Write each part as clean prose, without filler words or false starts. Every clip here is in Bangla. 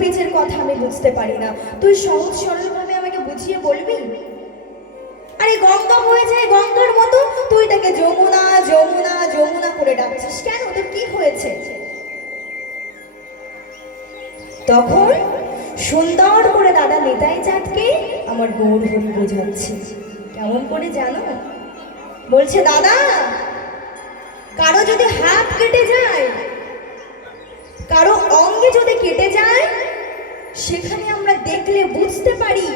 বীজের কথা আমি বুঝতে পারি না, তুই সহজ সরলভাবে আমাকে বুঝিয়ে বলবি? আরে গঙ্গা হয়ে যায় গঙ্গার মতো, তুই তাকে যমুনা যমুনা যমুনা করে ডাকছিস কেন? তোর কি হয়েছে? তখন সুন্দর করে দাদা নিতাই চাঁদকে আমার গৌর হরি বোঝাচ্ছে। কেমন করে জানো? বলছে, দাদা কারো যদি হাত কেটে যায়, কারো অঙ্গে যদি কেটে যায়, সেখানে আমরা দেখলে বুঝতে পারি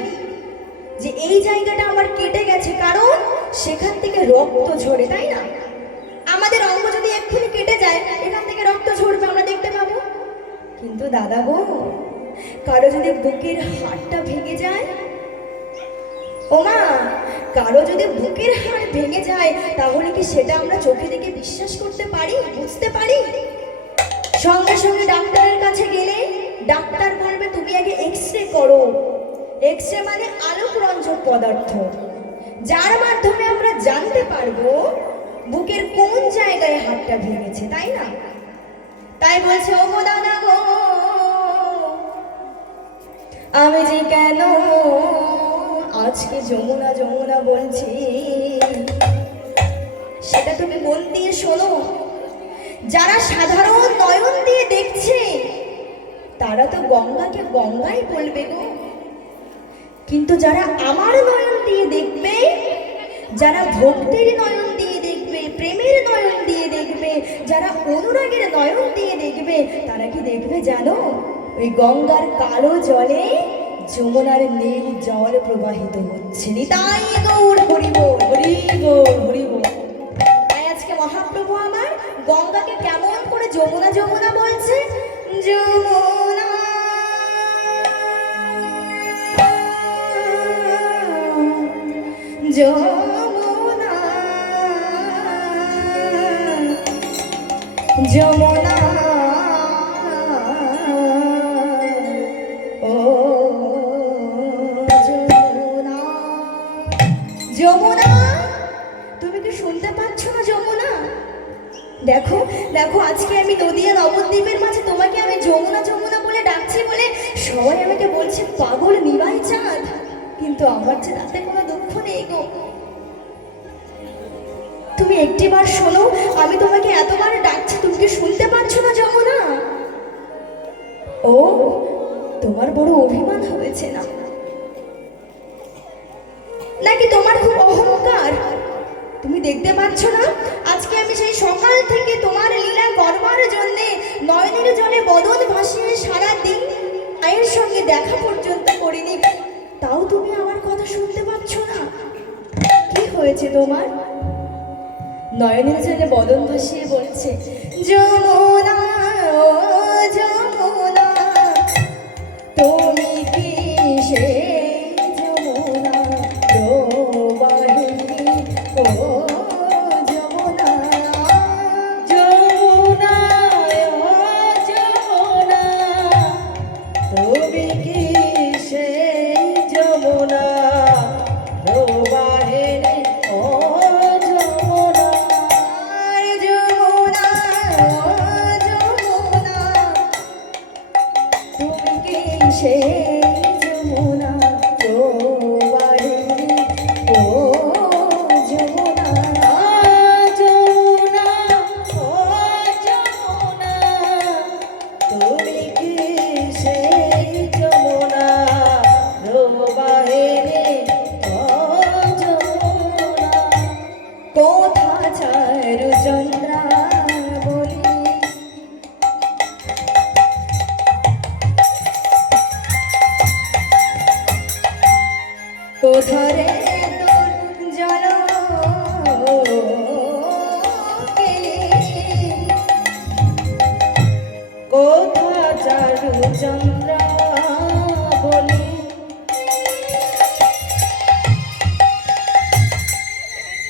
যে এই জায়গাটা আমার কেটে গেছে, কারণ সেখান থেকে রক্ত ঝরে, তাই না? আমাদের অঙ্গ যদি এক্ষুনি কেটে যায়, এখান থেকে রক্ত ঝরবে, আমরা দেখতে পাবো। কিন্তু দাদা গো, কারো যদি বুকের হাড়টা ভেঙে যায়, ও মা, কারো যদি বুকের হাড় ভেঙে যায়, তাহলে কি সেটা আমরা চোখে দেখে বিশ্বাস করতে পারি, বুঝতে পারি? সঙ্গে সঙ্গে ডাক্তারের কাছে গেলে ডাক্তার বলবে তুমি আগে এক্সরে করো। এক্সরে মানে আলোক রঞ্জক পদার্থ, যার মাধ্যমে আমরা জানতে পারবো বুকের কোন জায়গায় হাড়টা ভেঙেছে, তাই না? তাই বলছে, ও গো দাদা গো, আমি যে কেন আজকে যমুনা যমুনা বলছি, সেটা তুমি মন দিয়ে শোনো। যারা সাধারণ নয়ন দিয়ে দেখছে তারা তো গঙ্গাকে গঙ্গাই বলবে গো, কিন্তু যারা আমার নয়ন দিয়ে দেখবে, যারা ভক্তির নয়ন দিয়ে দেখবে, প্রেমের নয়ন দিয়ে দেখবে, যারা অনুরাগের নয়ন দিয়ে দেখবে, তারা কি দেখবে জানো? ওই গঙ্গার কালো জলে যমুনার নীল জল প্রবাহিত হচ্ছে। নিতাই গৌর হরি বল, হরি বল, হরি বল। তাই আজকে মহাপ্রভু আমার গঙ্গাকে কেমন করে যমুনা যমুনা বলছে? যমুনা যমুনা যমুনা, ও যমুনা, যমুনা, তুমি কি শুনতে পাচ্ছ না যমুনা? দেখো দেখো, আজকে আমি নদিয়া নবদ্বীপের মাঝে তোমাকে আমি যমুনা যমুনা বলে ডাকছি বলে সবাই আমাকে বলছে পাগল নিমাই চাঁদ, কিন্তু আমার যে তাতে কোনো দুঃখ নেই গো। তুমি একটিবার শোনো, আমি তোমাকে এতবার ডাকছি, তুমি কি শুনতে পাচ্ছ না যমুনা? ও, তোমার বড় অভিমান হয়েছে না নাকি তোমার খুব অহংকার? তুমি দেখতে পাচ্ছ না আজকে আমি সেই সকাল থেকে তোমার লীলা করবার জন্য নয়নের জলে বদন ভাসিয়ে সারা দিন মায়ের সঙ্গে দেখা পর্যন্ত করিনি, তাও তুমি আমার কথা শুনতে পাচ্ছ না? কি হয়েছে তোমার? নয়নের জলে বদন ভাসিয়ে বলছে, যমুনা ও যমুনা, তুমি কি সে যমুনা প্রবাহিনী, ও যমুনা যমুনা, ও যমুনা, তুমি কি সে যমুনা প্রবাহিনী, ও যমুনা যমুনা, ও যমুনা, তুমি কি সে যমুনা প্রবাহিনী, ও যমুনা যমুনা, ও যমুনা, তুমি কি সে যমুনা প্রবাহিনী, ও যমুনা। কোথা চারু চন্দ্রা বলি, কোথারে তোর জল কেলি, কোথা চারু চন্দ্রা বলি,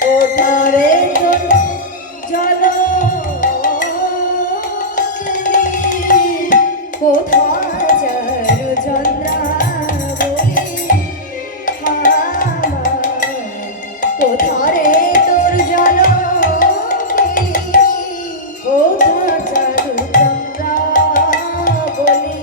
কোথারে তোর জল কেলি, কোথা চারু চন্দ্রা বলি, কোথারে তোর জল কেলি, কোথা চারু চন্দ্রা বলি,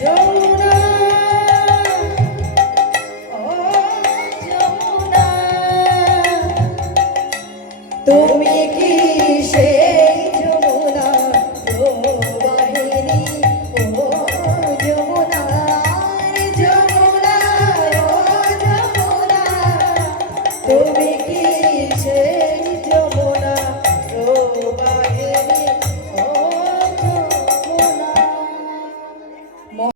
যমুনা